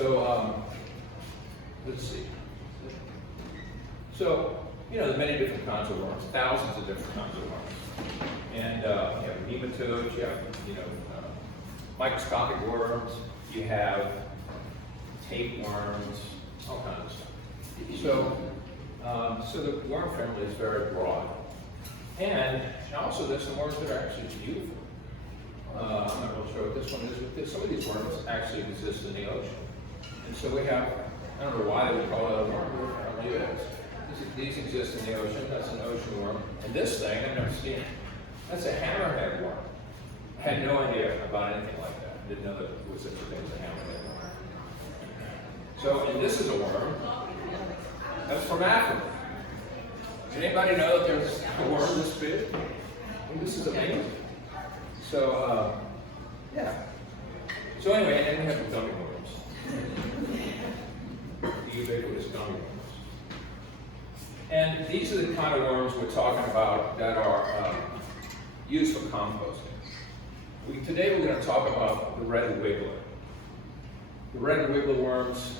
So let's see. So, there are many different kinds of worms, thousands of different kinds of worms. And you have nematodes, you have, microscopic worms, you have tapeworms, all kinds of stuff. So the worm family is very broad. And also there's some worms that are actually beautiful. I'm not real sure what this one is, but some of these worms actually exist in the ocean. And so we have, I don't know why they would call it a worm, but apparently it is. These exist in the ocean. That's an ocean worm. And this thing, I've never seen it. That's a hammerhead worm. I had no idea about anything like that. I didn't know that there was such a thing as a hammerhead worm. So, and this is a worm that's from Africa. Does anybody know that there's a worm this big? Well, this is amazing. So, yeah. So anyway, and then we have the gummy worms. The ubiquitous gummy worms. And these are the kind of worms we're talking about that are used for composting. Today we're going to talk about the red wiggler. The red wiggler worms,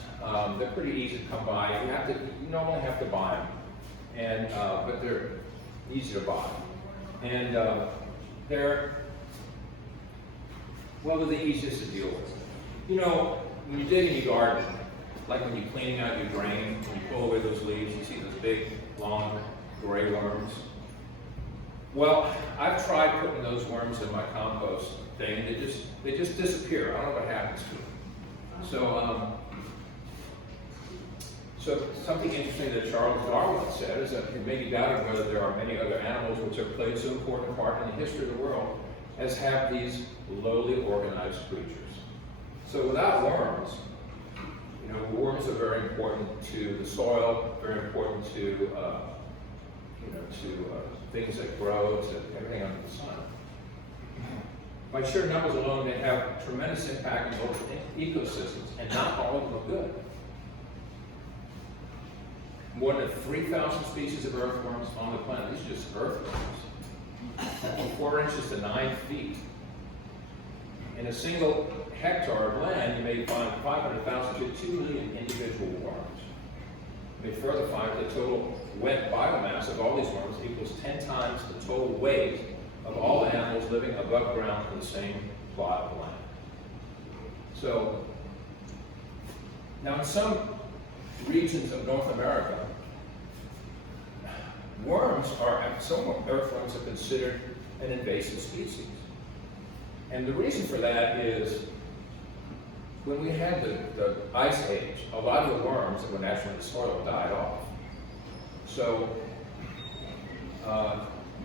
they're pretty easy to come by. You normally have to buy them, and but they're easy to buy. And they're the easiest to deal with. When you dig in your garden, like when you're cleaning out your drain, when you pull away those leaves, you see those big, long, gray worms. Well, I've tried putting those worms in my compost thing, and they just disappear. I don't know what happens to them. So something interesting that Charles Darwin said is that he maybe doubted whether there are many other animals which have played so important a part in the history of the world as have these lowly organized creatures. So without worms, worms are very important to the soil, very important to things that grow, to everything under the sun. By sheer numbers alone, they have tremendous impact in local ecosystems, and not all of them are good. More than 3,000 species of earthworms on the planet. These are just earthworms. From 4 inches to 9 feet. In a single hectare of land, you may find 500,000 to 2 million individual worms. You may further find that the total wet biomass of all these worms equals 10 times the total weight of all animals living above ground in the same plot of land. So, now in some regions of North America, some earthworms are considered an invasive species. And the reason for that is when we had the ice age, a lot of the worms that were naturally in the soil died off. So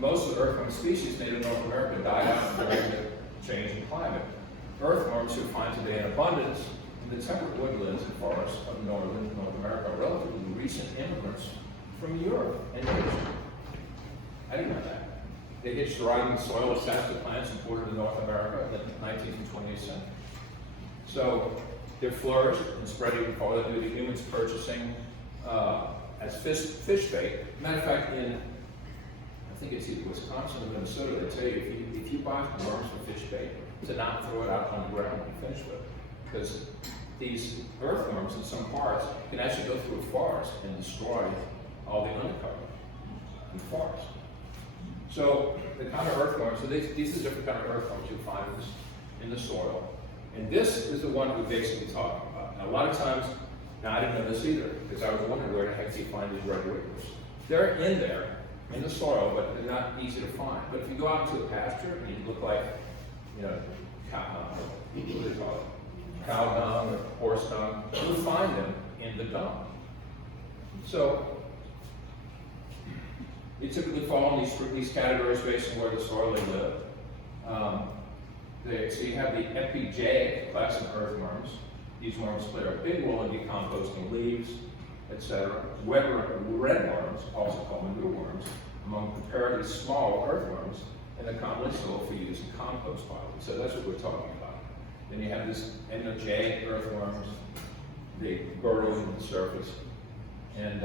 most of the earthworm species native to North America died out during the change in climate. Earthworms you find today in abundance in the temperate woodlands and forests of northern North America are relatively recent immigrants from Europe and Asia. I didn't know that. They hitched a ride in the soil of sassafras plants imported to North America in the 19th and 20th century. So they flourished and spread even farther due to humans purchasing as fish bait. Matter of fact, I think it's either Wisconsin or Minnesota, they tell you if you buy worms for fish bait, to not throw it out on the ground and finish with it. Because these earthworms in some parts can actually go through a forest and destroy all the undercover in the forest. So the kind of earthworms, so these are different kind of earthworms you find in the soil. And this is the one we're basically talking about. Now a lot of times, now I didn't know this either, because I was wondering where the heck do you find these red wigglers. They're in there, in the soil, but they're not easy to find. But if you go out into a pasture and you look like, what do they call it? Cow dung or horse dung, you'll find them in the dung. So you typically fall in these categories based on where the soil they live. So you have the epigeic class of earthworms. These worms play a big role in decomposting leaves, etc. Red worms, also called manure worms, among comparatively small earthworms, and they're commonly sold for use in compost piles. So that's what we're talking about. Then you have this endogeic earthworms, they burrow into the surface, and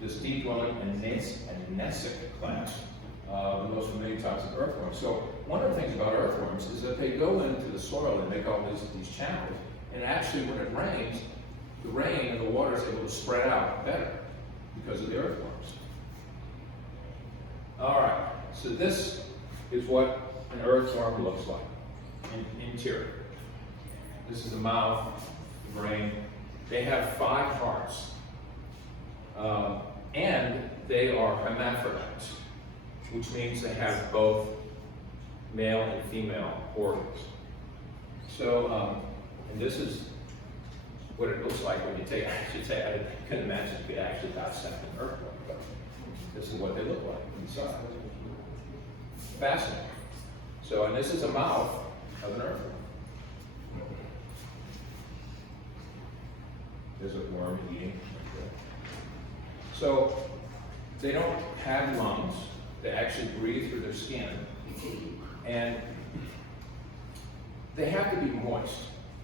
this deep-dwelling and gneissic class, the most familiar types of earthworms. So one of the things about earthworms is that they go into the soil and make all these channels, And actually, when it rains, the rain and the water is able to spread out better because of the earthworms. All right, so this is what an earthworm looks like in interior. This is the mouth, the brain. They have 5 hearts, and they are hermaphrodites, which means they have both male and female organs. So, and this is what it looks like when you take, I couldn't imagine if you actually dissect an earthworm, but this is what they look like inside. Fascinating. So, and this is a mouth of an earthworm. There's a worm eating. So, they don't have lungs. They actually breathe through their skin. And they have to be moist.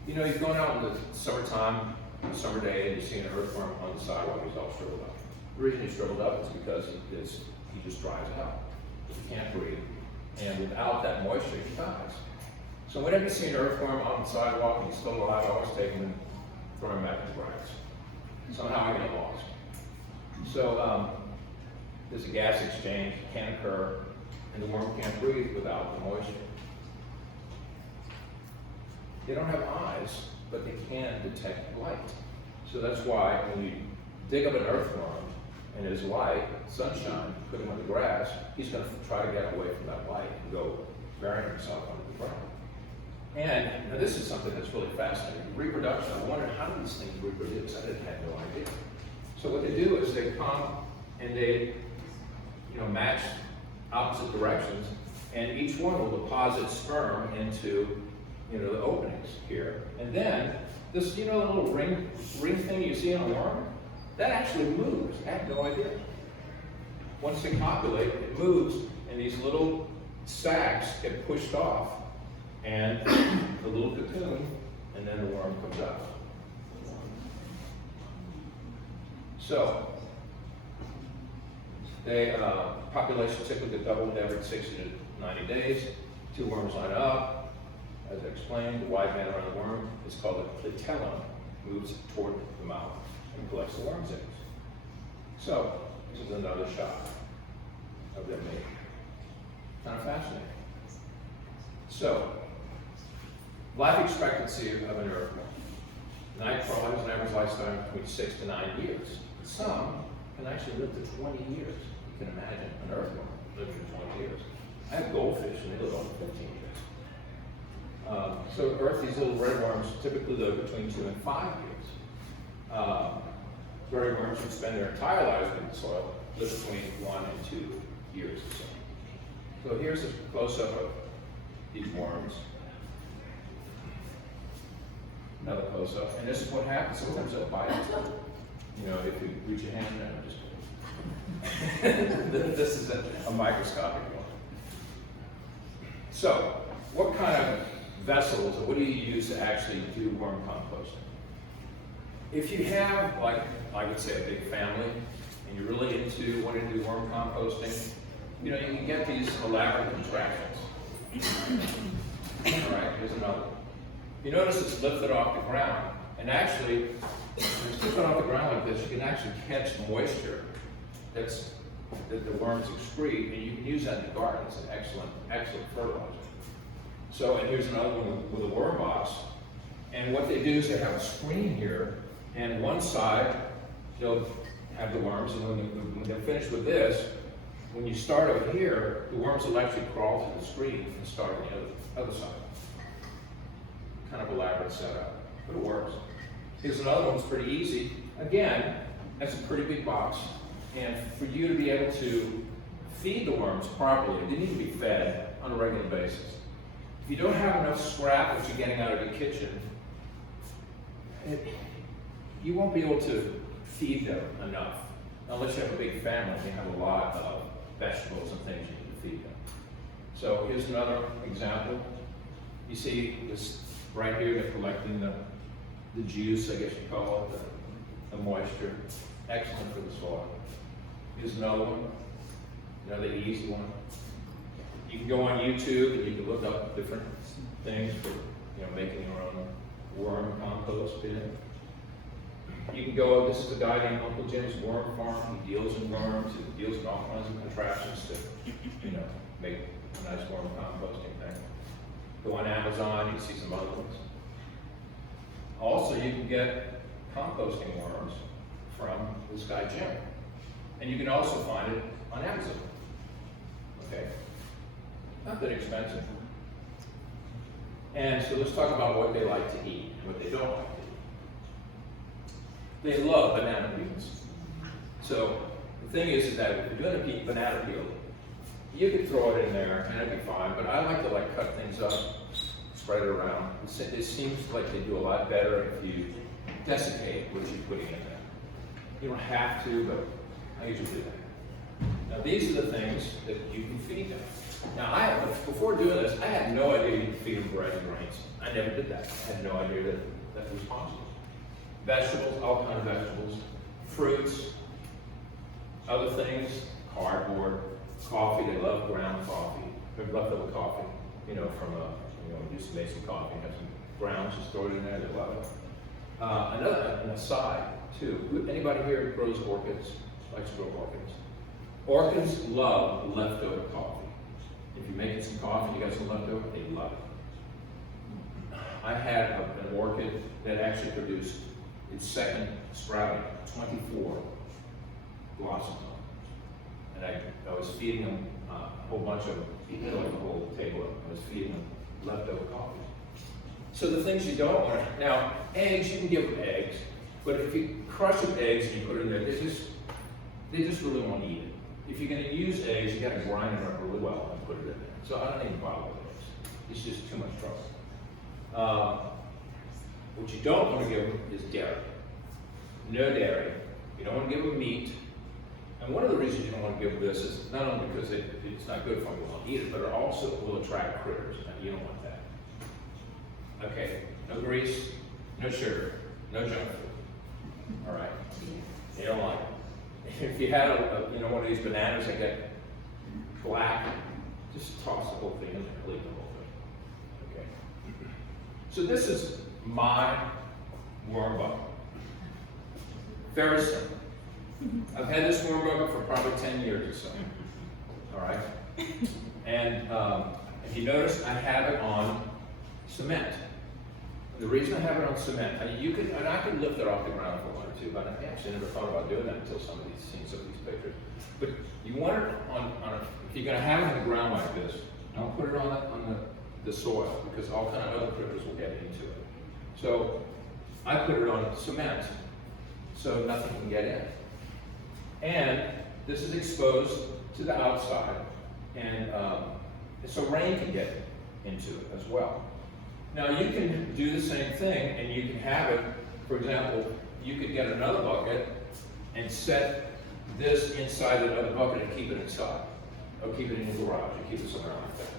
You know, you're going out in the summertime, on a summer day, and you see an earthworm on the sidewalk, he's all shriveled up. The reason he's shriveled up is because he just dries out. He can't breathe. And without that moisture, he dies. So whenever you see an earthworm on the sidewalk and he's still alive, I always take him and throw him back in the grass. Somehow I get lost. So there's a gas exchange, can occur, and the worm can't breathe without the moisture. They don't have eyes, but they can detect light. So that's why when you dig up an earthworm and there's light, sunshine, put him on the grass, he's going to try to get away from that light and go bury himself under the ground. And now this is something that's really fascinating. Reproduction, I wondered how do these things reproduce? I had no idea. So what they do is they come and they match opposite directions, and each one will deposit sperm into the openings here. And then this, little ring thing you see on a worm, that actually moves. I had no idea. Once they copulate, it moves, and these little sacs get pushed off, and the little cocoon, and then the worm comes out. So, population typically doubled every 60 to 90 days. 2 worms line up. As I explained, the wide band around the worm is called a clitellum, moves toward the mouth and collects the worm's eggs. So, this is another shot of their mate. Kind of fascinating. So, life expectancy of an earthworm. Night crawlers, an average lifespan between 6 to 9 years. Some can actually live to 20 years. You can imagine an earthworm living to 20 years. I have goldfish and they live over 15 years. So these little red worms typically live between 2 and 5 years. Gray worms who spend their entire lives in the soil live between 1 and 2 years or so. So here's a close-up of these worms. Another close-up, and this is what happens. Sometimes they'll bite. If you reach your hand down, just this is a microscopic one. So, what kind of vessels, or what do you use to actually do worm composting? If you have, like I would say, a big family, and you're really into wanting to do worm composting, you can get these elaborate contraptions. All right, here's another one. You notice it's lifted off the ground, and actually, when it's lifted off the ground like this, you can actually catch moisture that the worms excrete, and you can use that in the garden. It's an excellent fertilizer. So, and here's another one with a worm box, and what they do is they have a screen here, and one side, they'll have the worms, and when they're finished with this, when you start over here, the worms will actually crawl through the screen and start on the other side. Kind of elaborate setup, but it works. Here's another one that's pretty easy. Again, that's a pretty big box, and for you to be able to feed the worms properly, they need to be fed on a regular basis. If you don't have enough scrap that you're getting out of your kitchen, you won't be able to feed them enough, unless you have a big family and you have a lot of vegetables and things you need to feed them. So here's another example. You see this right here, they're collecting the juice, I guess you call it, the moisture. Excellent for the soil. Here's another one, another easy one. You can go on YouTube and you can look up different things for making your own worm compost bin. You can go, this is a guy named Uncle Jim's Worm Farm. He deals in worms, he deals in all kinds of contraptions to, you know, make a nice worm composting thing. Go on Amazon, you can see some other ones. Also, you can get composting worms from this guy Jim. And you can also find it on Amazon. Okay? Not that expensive. And so let's talk about what they like to eat and what they don't like to eat. They love banana peels. So the thing is that if you're going to eat banana peel, you could throw it in there and it'd be fine, but I like to like cut things up, spread it around. It seems like they do a lot better if you desiccate what you're putting in there. You don't have to, but I usually do that. Now these are the things that you can feed them. Now before doing this, I had no idea you could feed them bread and grains. I never did that. I had no idea that was possible. Vegetables, all kinds of vegetables, fruits, other things, cardboard, coffee. They love ground coffee, leftover coffee. You know, from used to make some coffee and have some grounds, just throw it in there. They love it. An aside too. Anybody here grows orchids? Likes to grow orchids. Orchids love leftover coffee. If you're making some coffee and you got some leftover, they love it. I had an orchid that actually produced its second sprouting, 24 blossoms on it. And I was feeding them a whole bunch of, like a whole table, I was feeding them leftover coffee. So the things you don't want, now eggs, you can give them eggs, but if you crush up eggs and you put it in there, they just really won't eat it. If you're going to use eggs, you got to grind them up really well and put it in there. So I don't even bother with eggs. It's just too much trouble. What you don't want to give them is dairy. No dairy. You don't want to give them meat. And one of the reasons you don't want to give them this is not only because it's not good for them, you won't eat it, but it also will attract critters, and you don't want that. Okay, no grease, no sugar, no junk food. All right? You don't like it. If you had one of these bananas that get black, just toss the whole thing in there, leave the whole thing. Okay. So this is my worm bucket. Very simple. I've had this worm bucket for probably 10 years or so. All right. And if you notice, I have it on cement. The reason I have it on cement, I could lift it off the ground if I wanted to, but I actually never thought about doing that until somebody's seen some of these pictures. But you want it if you're going to have it on the ground like this, don't put it on the soil, because all kind of other critters will get into it. So I put it on cement, so nothing can get in. And this is exposed to the outside, and so rain can get into it as well. Now you can do the same thing, and you can have it, for example, you could get another bucket and set this inside another bucket and keep it inside. Or keep it in the garage, or keep it somewhere like that.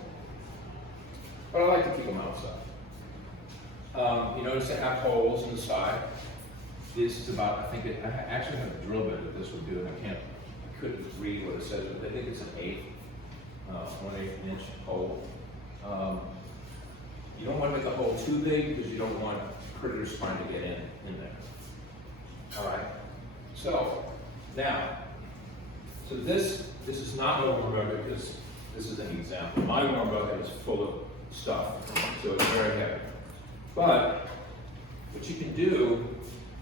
But I like to keep them outside. You notice I have holes in the side. This is about, I actually have a drill bit that this would do, and I couldn't read what it says, but I think it's an 1/8 inch hole. You don't want to make the hole too big because you don't want critters trying to get in there. All right. So now, this is not a worm bucket because this is an example. My worm bucket is full of stuff, so it's very heavy. But what you can do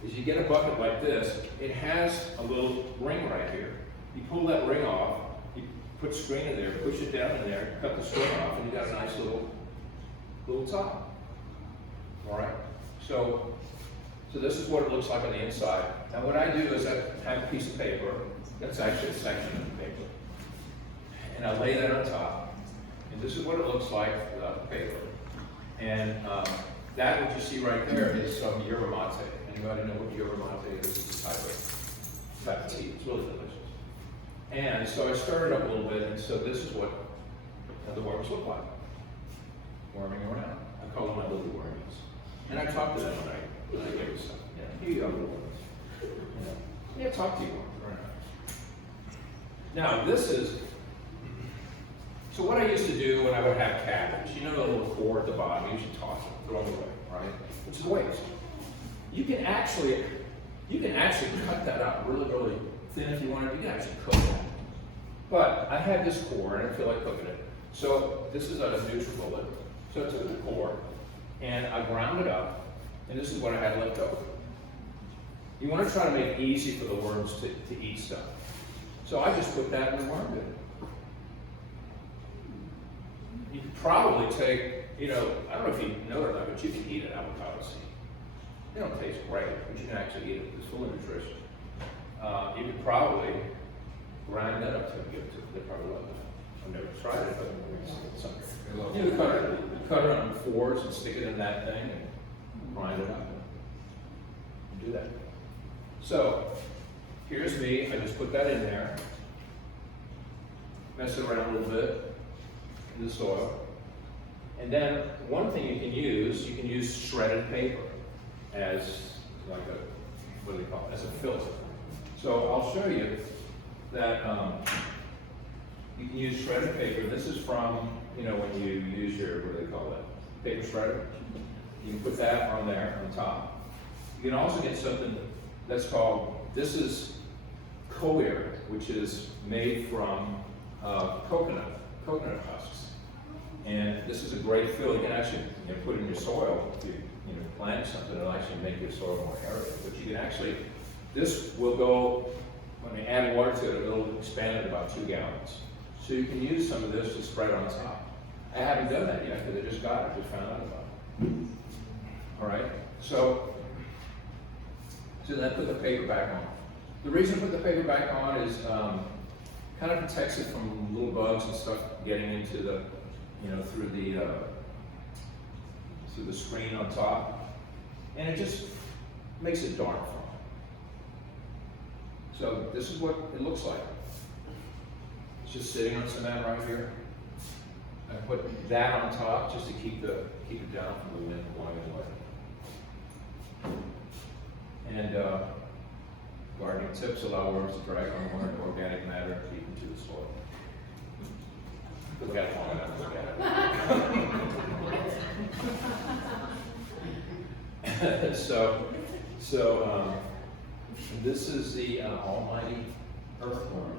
is you get a bucket like this. It has a little ring right here. You pull that ring off, you put string in there, push it down in there, cut the string off, and you got a nice little top. All right. So this is what it looks like on the inside. Now what I do is I have a piece of paper. That's actually a section of the paper. And I lay that on top. And this is what it looks like without the paper. And that what you see right there is some yerba mate. Anybody know what yerba mate is? It's a type of tea. It's really delicious. And so I stir it up a little bit, and so this is what the worms look like. Worming around. I call them my little wormies. And I talk to them when I give them stuff. Here you go, little worms. Yeah, talk to you. Now So what I used to do when I would have cabbage, you know the little core at the bottom, you should toss it, throw it away, right? Which is waste. You can actually cut that out really, really thin if you wanted. You can actually cook that. But I had this core and I feel like cooking it. So this is a NutriBullet. So I took the core and I ground it up, and this is what I had left over. You want to try to make it easy for the worms to eat stuff. So I just put that in the worm bin. You could probably take, I don't know if you know it or not, but you can eat an avocado seed. They don't taste great, but you can actually eat it. It's full of nutrition. You could probably grind that up to give it to them. They probably love that. I've never tried it, but it's something. You cut it on fours and stick it in that thing and grind it up. And do that. So, here's me. I just put that in there. Mess it around a little bit in the soil. And then one thing you can use shredded paper as like what do they call it? As a filter. So I'll show you that you can use shredded paper. This is from, when you use your, what do they call it? Paper shredder. You can put that on there on top. You can also get something that's called, this is coir, which is made from coconut husks. And this is a great fill. You can actually put in your soil if you plant something. It'll actually make your soil more aerated. But you can actually, this will go, when you add water to it, it'll expand it about 2 gallons. So you can use some of this to spread on top. I haven't done that yet because I just got it, just found out about it. All right, so then put the paper back on. The reason I put the paper back on is kind of protects it from little bugs and stuff getting into the, through the screen on top, and it just makes it dark from it. So this is what it looks like. It's just sitting on cement right here. I put that on top just to keep it down from the wind blowing it away. And gardening tips allow worms to drag on organic matter deep into the soil. Look at it long enough, look at it. So this is the almighty earthworm.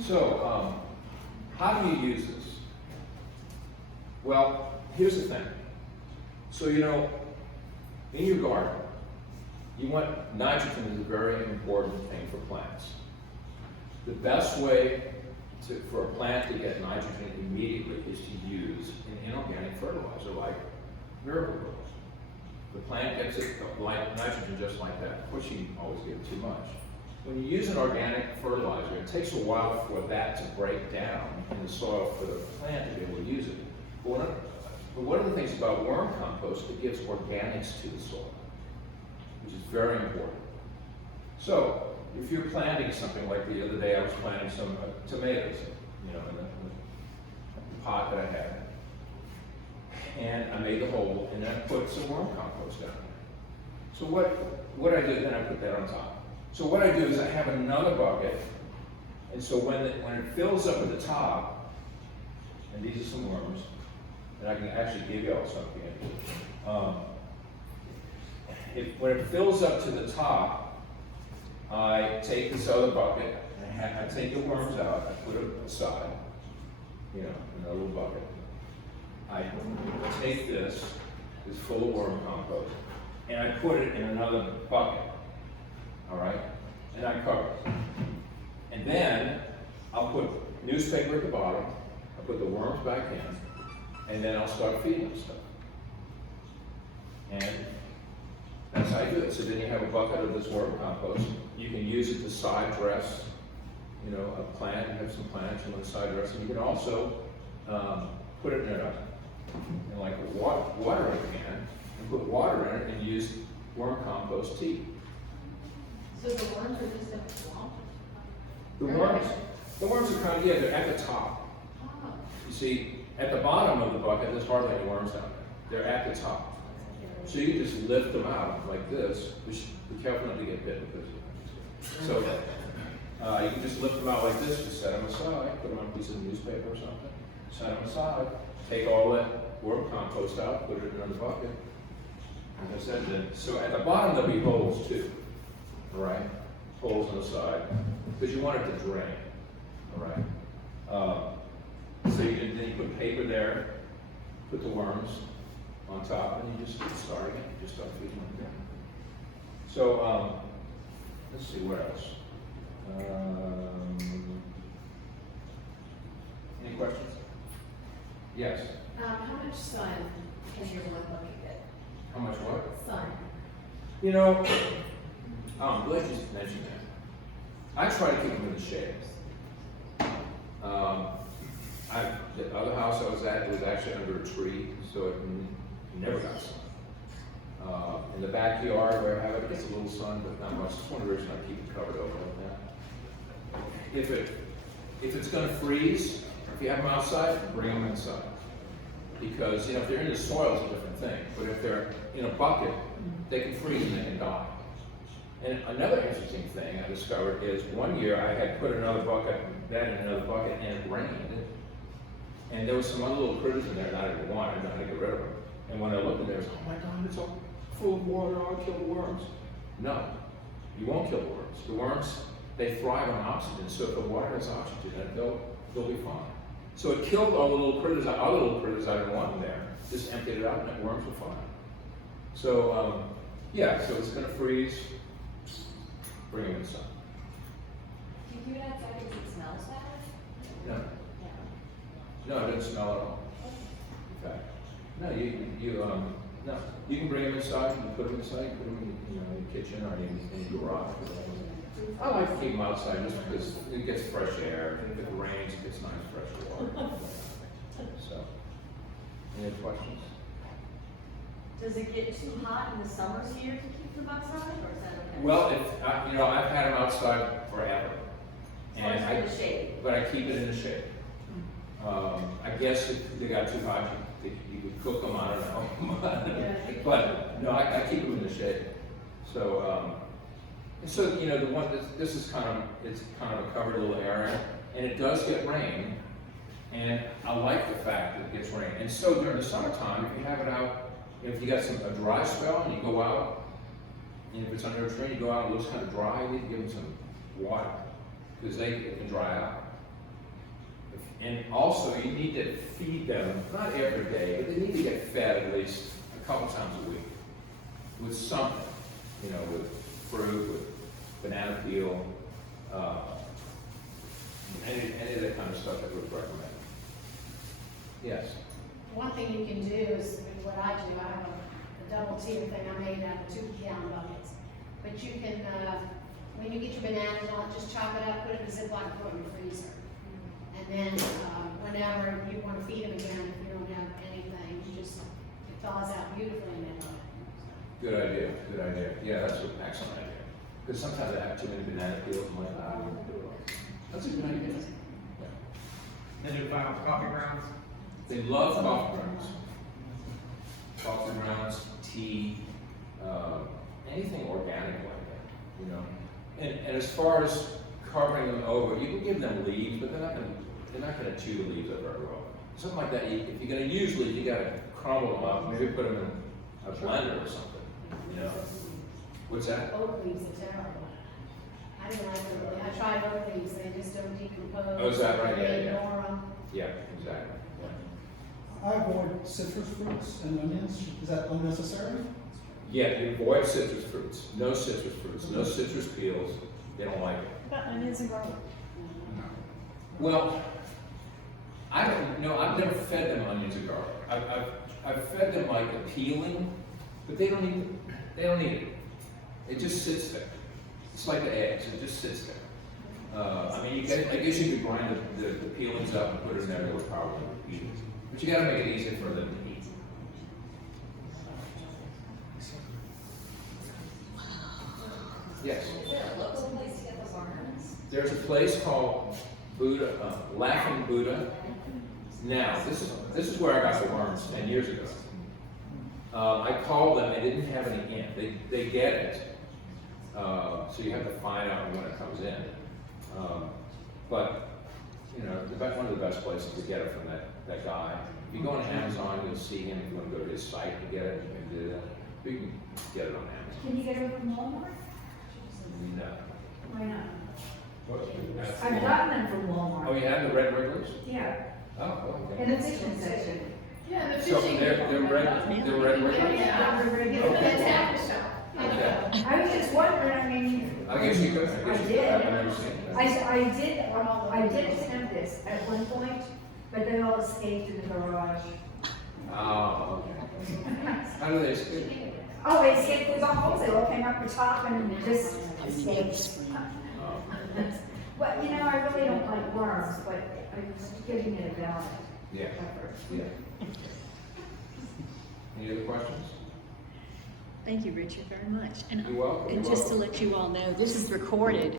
So how do you use this? Well, here's the thing. So in your garden, you want nitrogen is a very important thing for plants. The best way for a plant to get nitrogen immediately is to use an inorganic fertilizer like Miracle-Gro. The plant gets it like nitrogen just like that. Of course, you always give too much. When you use an organic fertilizer, it takes a while for that to break down in the soil for the plant to be able to use it. But one of the things about worm compost, it gives organics to the soil, which is very important. So, if you're planting something like the other day, I was planting some tomatoes, in the pot that I had. And I made the hole, and then I put some worm compost down there. So what I did, then I put that on top. So what I do is I have another bucket, and so when it fills up at the top, and these are some worms, and I can actually give you all something. When it fills up to the top, I take this other bucket, and I take the worms out, I put it aside, in a little bucket. I take this full of worm compost, and I put it in another bucket, all right? And I cover it. And then I'll put newspaper at the bottom, I'll put the worms back in, and then I'll start feeding them stuff. And that's how I do it. So then you have a bucket of this worm compost. You can use it to side dress, a plant. You have some plants you want to side dress, and you can also put it in like a watering can, and put water in it, and use worm compost tea. So the worms are just in the swamp? The worms are kind of, they're at the top. Oh. You see, at the bottom of the bucket, there's hardly any worms down there. They're at the top. So you can just lift them out like this. Be careful not to get bit because You can just lift them out like this, just set them aside, put them on a piece of newspaper or something, set them aside, take all that worm compost out, put it in another bucket. As I said, so at the bottom there'll be holes too, all right? Holes on the side, because you want it to drain, all right? So then you put paper there, put the worms on top, and you just get started again. You just start feeding them again. So, let's see, what else? Any questions? Yes. How much sun can your one bucket get? How much what? Sun. You know, I'm glad you mentioned that. I try to keep them in the shade. The other house I was at, it was actually under a tree, so it never got sun. In the backyard where I have it, it gets a little sun, but not much. That's one of the reasons I keep it covered over like that. If it's going to freeze, or if you have them outside, bring them inside. Because, you know, if they're in the soil, it's a different thing. But if they're in a bucket, they can freeze and they can die. And another interesting thing I discovered is one year I had put another bucket, that in another bucket, and it rained. And there was some other little critters in there that I didn't want, I didn't know how to get rid of them. And when I looked in there, I was, oh my God, it's all full of water, I'll kill the worms. No, you won't kill the worms. The worms, they thrive on oxygen, so if the water has oxygen, they'll be fine. So it killed all the little critters, other little critters I didn't want in there, just emptied it out and the worms were fine. So, yeah, so it's gonna freeze, bring them inside. Do you keep it outside because it smells bad? No. No, it doesn't smell at all. In fact, no, no, you can bring them inside, you can put them inside, put them in, you know, in the kitchen or in your garage. I like to keep them outside just because it gets fresh air. If it rains, it gets nice fresh water. So, any questions? Does it get too hot in the summer here to keep them outside, or is that okay? Well, you know, I've had them outside forever, and in the shade. but I keep it in the shade. I guess if they got too hot, you could cook them. I don't know, but no, I keep them in the shade. So, so you know, the one this is it's kind of a covered little area, and it does get rain, and I like the fact that it gets rain. And so during the summertime, if you have it out, if you got a dry spell and you go out, and if it's under a tree, you go out and it looks kind of dry, you need to give them some water because they can dry out. And also, you need to feed them, not every day, but they need to get fed at least a couple times a week with something, you know, with fruit, with banana peel, any of that kind of stuff I would recommend. Yes? One thing you can do is, what I do, I have a double tier thing I made out of 2-gallon buckets. But you can, when you get your bananas on, just chop it up, put it in a Ziploc, and put it in the freezer. And then, whenever you want to feed them again, if you don't have anything, it thaws out beautifully and they love it. Good idea, good idea. Yeah, that's an excellent idea. Because sometimes I have too many banana peels, I'm like, I don't want to do it. That's a good idea. Yeah. They do fine with coffee grounds. They love coffee grounds. Coffee grounds, tea, anything organic like that, you know. And as far as covering them over, you can give them leaves, but they're not going to chew the leaves up very well. Something like that. If you're going to use leaves, you got to crumble them up. Maybe put them in a blender or something. You know. What's that? Oak leaves are terrible. I didn't like them. I tried oak leaves, they just don't decompose. Oh, is that right? Yeah, They yeah. ignore them. Yeah, exactly. I avoid citrus fruits and onions. Is that unnecessary? Yeah, you avoid citrus fruits. No citrus fruits. No citrus peels. They don't like it. But onions and garlic. Well, I don't know. I've never fed them onions and garlic. I've fed them like the peeling, but they don't eat it. They don't eat it. It just sits there. It's like the eggs. It just sits there. I mean, I guess you could grind the peelings up and put it in there. They would probably eat it. But you got to make it easy for them to eat. Yes. Is there a local place to get the worms? There's a place called Laughing Buddha. Now, this is where I got the worms 10 years ago. I called them, they didn't have any in. They get it. So you have to find out when it comes in. But, you know, one of the best places to get it from that guy. If you go on Amazon, you'll see him. If you want to go to his site and get it, you can do that. You can get it on Amazon. Can you get it from Walmart? No. Why not? What? I've gotten them from Walmart. Oh, you have the red Wrigley's? Yeah, Oh, okay. in the fishing section. Yeah, the So fishing. they're red Wrigley's? Yeah, They're very good. Okay. the tackle shop. Okay. I was just wondering, I mean. I guess you could. I guess you did. could. I've never seen that. I did attempt this at one point, but they all escaped in the garage. Oh, okay. How do they escape? Oh, they escaped through the holes, they all came up the top and just escaped. Oh, Well, you know, I really don't like worms, but I'm giving it a valid yeah, effort. yeah. Any other questions? Thank you, Richard, very much. And You're welcome. And You're just to welcome. let you all know, this is recorded